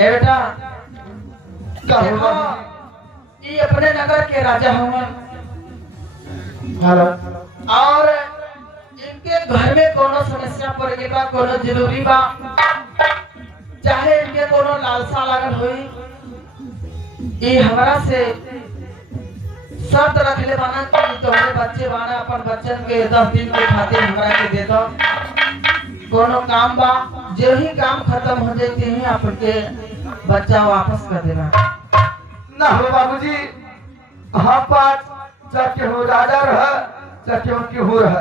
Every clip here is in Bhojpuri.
ए बेटा क्या देखो, होगा? ये अपने नगर के राजा होंगे हेलो और इनके घर में कोनो समस्या पड़ गई बा, कोनो जरूरी बा, चाहे इनके कोनो लालसा लागल हुई, ये हमारा से शर्त रख ले बाना कि तुम्हारे बच्चे बाना अपन बच्चन के 10 दिन के खातिर हमरा के दे दो। कोनो काम बा, जो ही काम खत्म हो जाते ही आपके बच्चा वापस कर देना। ना हो बाबूजी, हम बात जब के हो राजा रह, जब के उनके हो रह,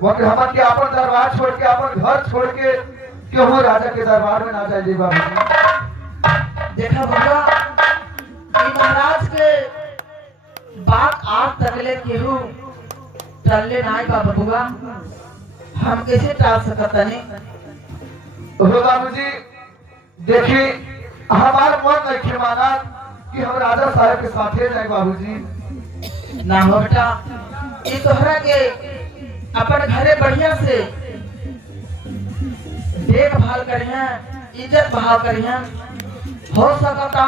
वो के हमन के अपन दरबार छोड़ के, अपन घर छोड़ के क्यों राजा के दरबार में ना जाए बाबूजी? देखा बबुआ, ई महाराज के बात आज तकले केहू टलले नाई बा बबुआ, हम कैसे टाल सकता नहीं? हो बाबूजी, देखी हमार मन नहीं माना कि हम राजा साहब के साथे जाए बाबूजी। ना हो बेटा, ये तोहरा के अपन घरे बढ़िया से देखभाल करिया, इज्जत भाव करिया। हो सकता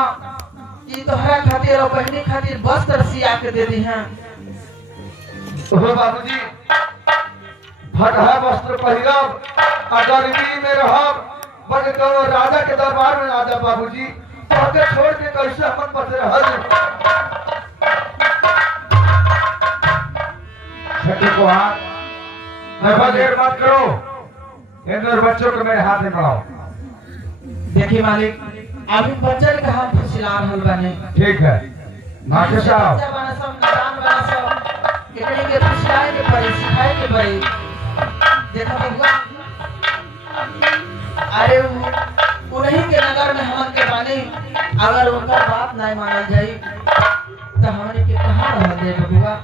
कि तोहरा खातिर और बहनी खातिर वस्त्र सिया के दे दी हैं। हो बाबूजी, फटहा वस्त्र पहिरब, गर्मी में रहब, बस कहो राजा के दरबार में ना जा बाबूजी। तो छोड़ के कैसे हम बच रहल? छठी को हाथ नफा देर मत करो, इन दोनों बच्चों को मेरे हाथ में पड़ाओ। देखिए मालिक, अभी बच्चन का हाथ फुसला रहल बने। ठीक है मास्टर साहब, बच्चा बना सब, नादान बना सब, एकनी के फुसलाए के पड़ी, सिखाए के पड़ी। देखा बबुआ, अरे उन्हीं के नगर में हमन के बानी, अगर उनका बात नहीं मानल जाई तो हमने के कहाँ रह जाए बबुआ?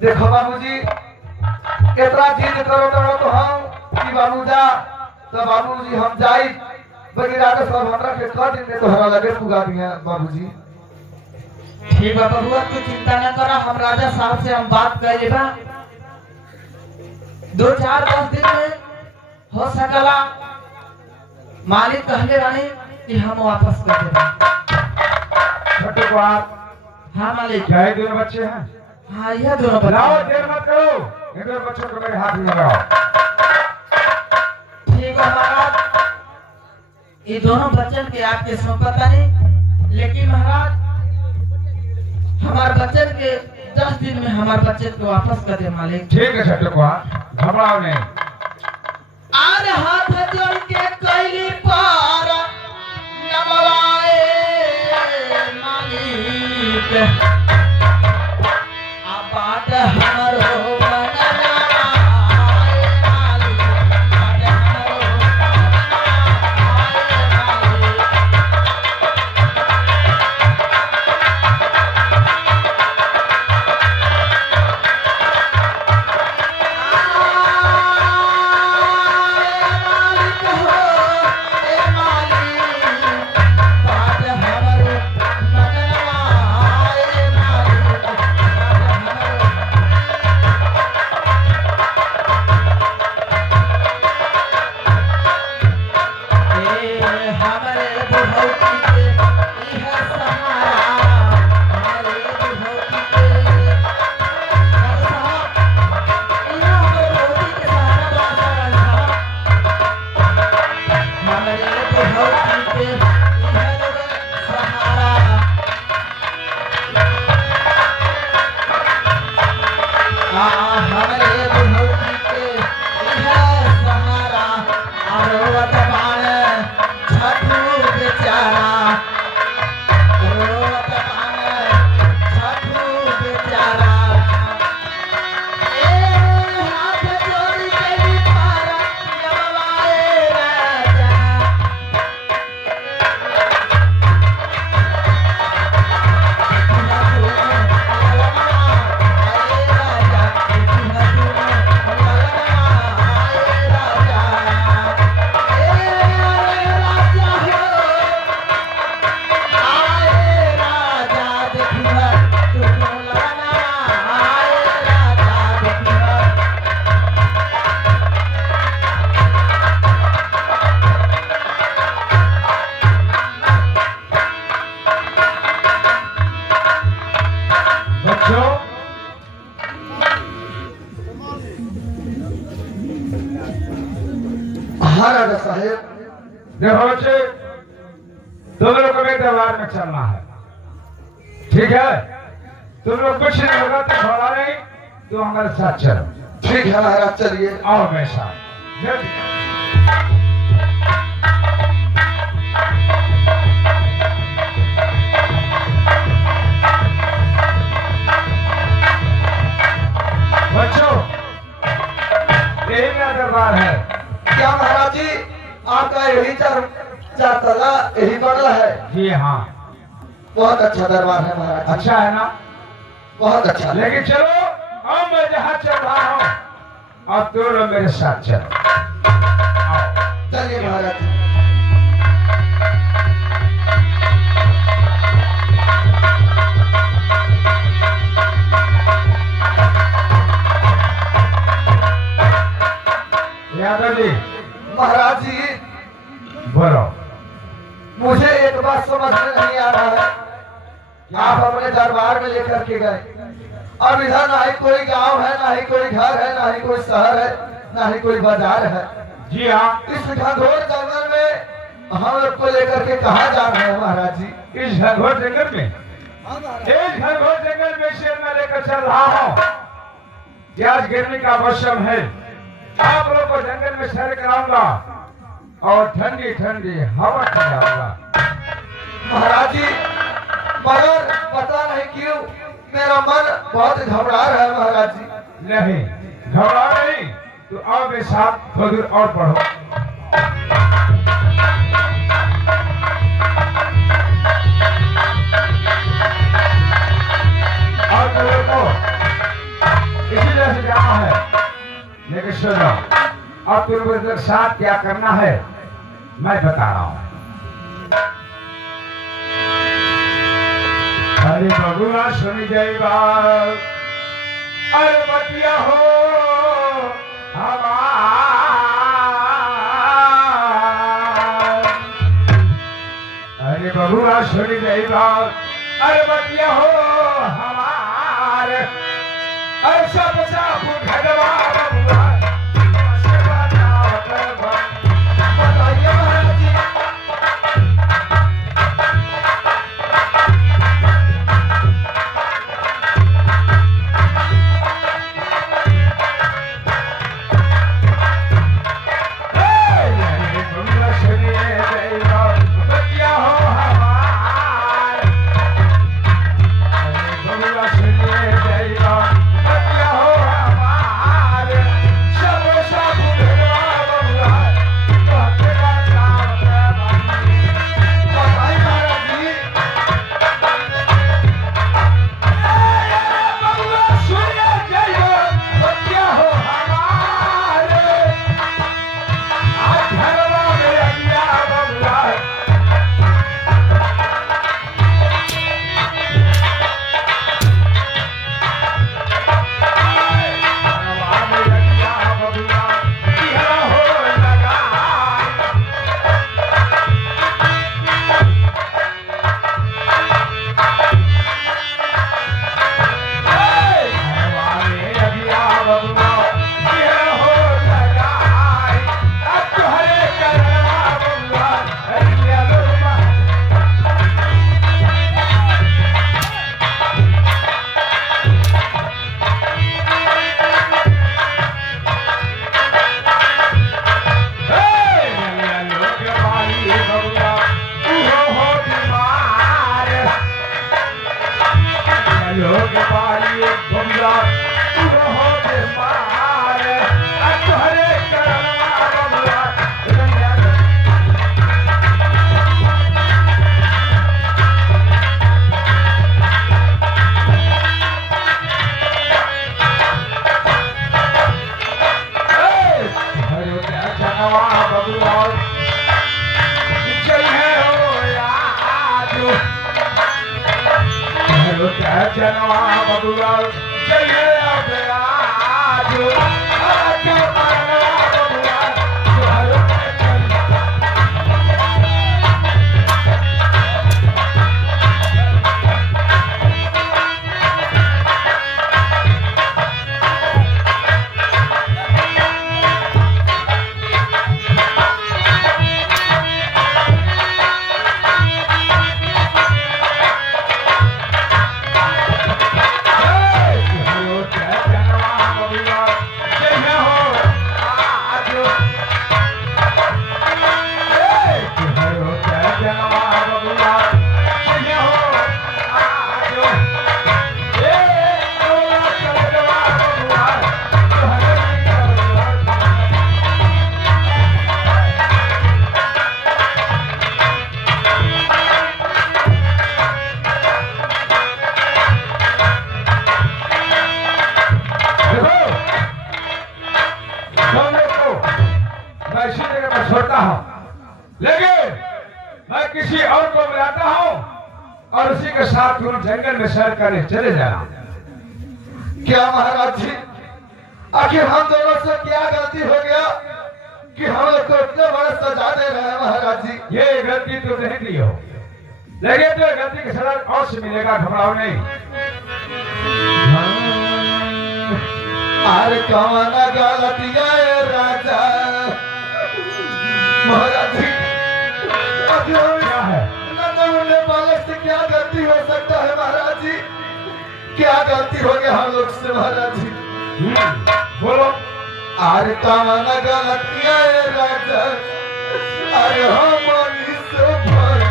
देखो बाबूजी, इतना जिद करो तो हम कि बाबू जा, तो बाबूजी हम जाई, बगी राजा साहब हमरा के कर दिन में तोहरा लगे पुगा दिया बाबूजी। ठीक है बबुआ, तू चिंता न करा, हम राजा साहब से हम बात कर लेबा। 2-4-10 दिन में हो सकला मालिक कहले रानी कि हम वापस कर देबा। छठी को हाथ। हाँ मालिक, क्या ये दोनों बच्चे हैं? हाँ यह दोनों लाओ, बच्चे। देर मत करो, इन दोनों बच्चों को मेरे हाथ में लगाओ। ठीक है महाराज, ये दोनों बच्चन के आपके सौंपता नहीं, लेकिन महाराज हमारे बच्चन के 10 दिन में हमारे बच्चन को वापस कर दे मालिक। ठीक है छठी को हाथ, घबराओ नहीं। आर हाथ जोड़ के कैली पार नमवाए मालिक, आ बाट हमरो बच्चे, तुम लोग को मेरे दरबार में चलना है, ठीक है? तुम लोग कुछ नहीं होगा तो छोड़ा नहीं, तुम हमारे साथ चलो। ठीक है महाराज, चलिए। आओ मेरे साथ जल्दी। बच्चों, यही मेरा दरबार है। क्या महाराज जी, आपका यही चार तला यही बंगला है? जी हाँ। बहुत अच्छा दरबार है महाराज। अच्छा है ना? बहुत अच्छा। लेकिन चलो, अब मैं जहाँ चल रहा हूँ और तुम लोग मेरे साथ चलो। चलिए महाराज। यादव जी। महाराज जी, बोलो। मुझे एक बात समझ में नहीं आ रहा है। आप अपने दरबार में लेकर के गए, अब इधर ना ही कोई गांव है, ना ही कोई घर है, ना ही कोई शहर है, ना ही कोई बाजार है। जी हाँ। इस घनघोर जंगल में हम लोग को लेकर के कहाँ जा रहे हैं महाराज जी? इस घनघोर जंगल में, इस घनघोर जंगल में से मैं लेकर चल रहा हूँ। प्याज गिरने का मौसम है, आप लोग को जंगल में सैर कराऊंगा और ठंडी ठंडी हवा खिलाऊंगा। महाराज जी, मगर पता नहीं क्यों मेरा मन बहुत घबरा रहा है महाराज जी। नहीं घबरा नहीं, तो आओ मेरे साथ थोड़ी दूर और बढ़ो। और तुम लोग को इसी तरह से जाना है, लेकिन सुनो, अब तुम लोग के साथ क्या करना है मैं बता रहा हूँ। अरे भगवान सुन जाएगा, अरे बतिया हो हमार, अरे भगवान सुन जाएगा, अरे बतिया हो हमार, अरे सब घटवा बताइए महाराज जी। चल जनवा बबुआ ये हो आजो ए कौला जनवा बबुआ मैं इसी जगह पर छोड़ता हूँ, लेकिन मैं किसी और को बुलाता हूँ और उसी के साथ तुम जंगल में सैर करने चले जाना। क्या महाराज जी, आखिर हम दोनों से क्या गलती हो गया कि हम लोग को इतने बड़े सजा दे रहे हैं महाराज जी? ये गलती तो नहीं दी हो, लेकिन तो गलती की सजा और से मिलेगा, घबराओ नहीं। अरे कौन गलती है राजा महाराज जी? आखिर हम क्या है? नन्हे बालक से क्या गलती हो सकता है महाराज जी? क्या गलती हो गया हम लोग से महाराज जी? बोलो। अरे कौन गलती है राजा? अरे हमारी से भाई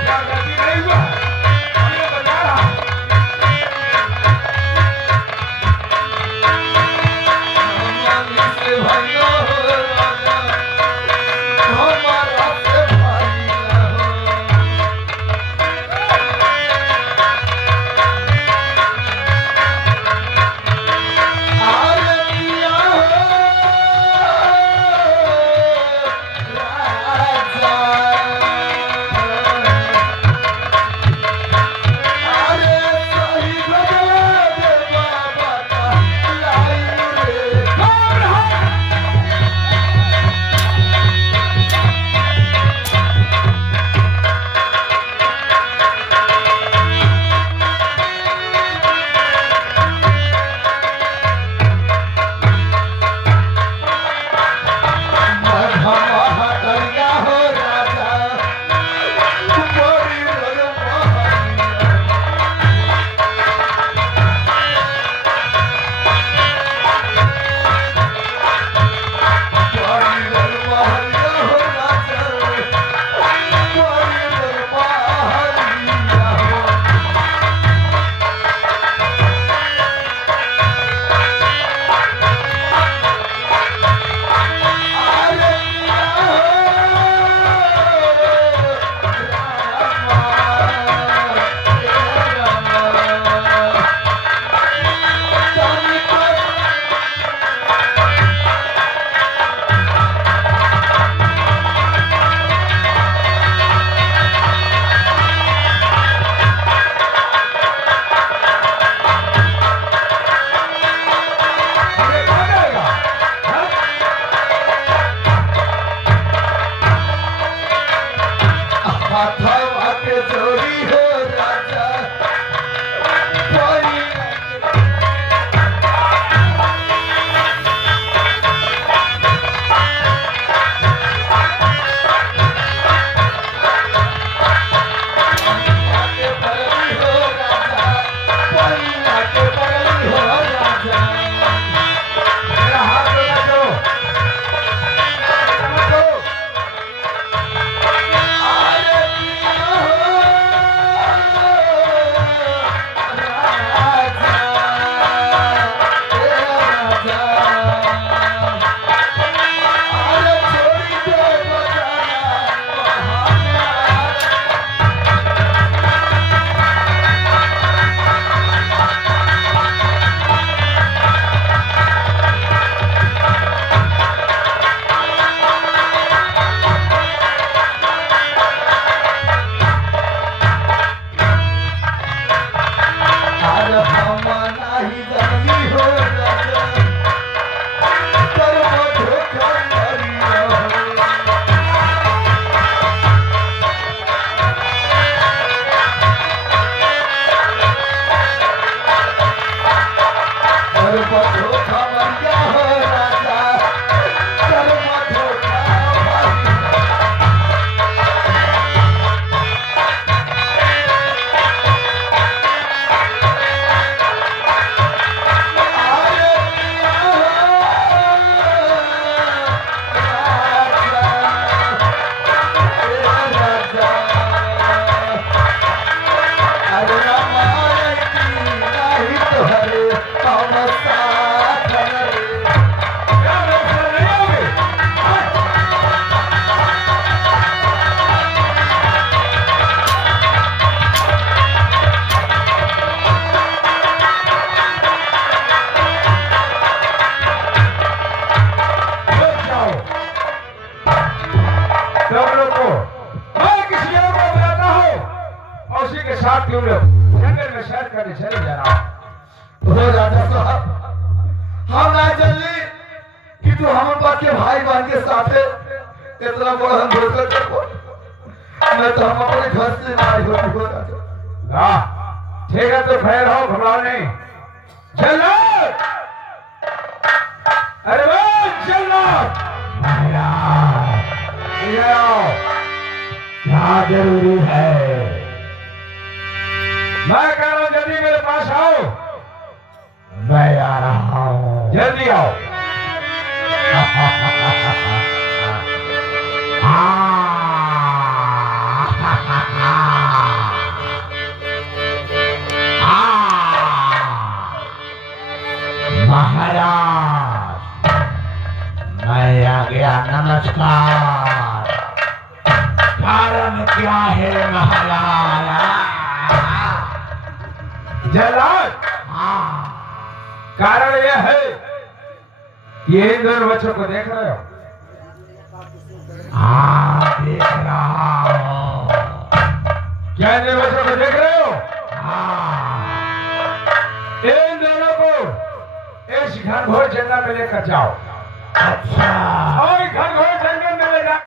क्या गलती नहीं हुआ? हमें बता रहा। हमारी से भाई हो राजा, हमारा से भाई ना हो। अरे किया हो तुम लोग जंगल में सैर करने चले जा रहा हो राजा साहब हम ना जल्दी कि तू हम बात के भाई बहन के साथ इतना बड़ा हम धोखा कर मैं तो हम अपने घर से ना आई हो राजा। ठीक है तो खैर हो, घबराओ नहीं। चलो अरे वो चलो क्या जरूरी है? मैं कह रहा हूं जल्दी मेरे पास आओ। मैं आ रहा हूं, जल्दी आओ। महाराज मैं आ गया, नमस्कार। कारण क्या है महाराज? जल्लाद, कारण यह है ये इन दोनों बच्चों को देख रहे हो? हाँ देख रहा हूँ। क्या इन दोनों बच्चों को देख रहे हो? हाँ। इन दोनों को इस घनघोर जंगल में लेकर जाओ। अच्छा। और घनघोर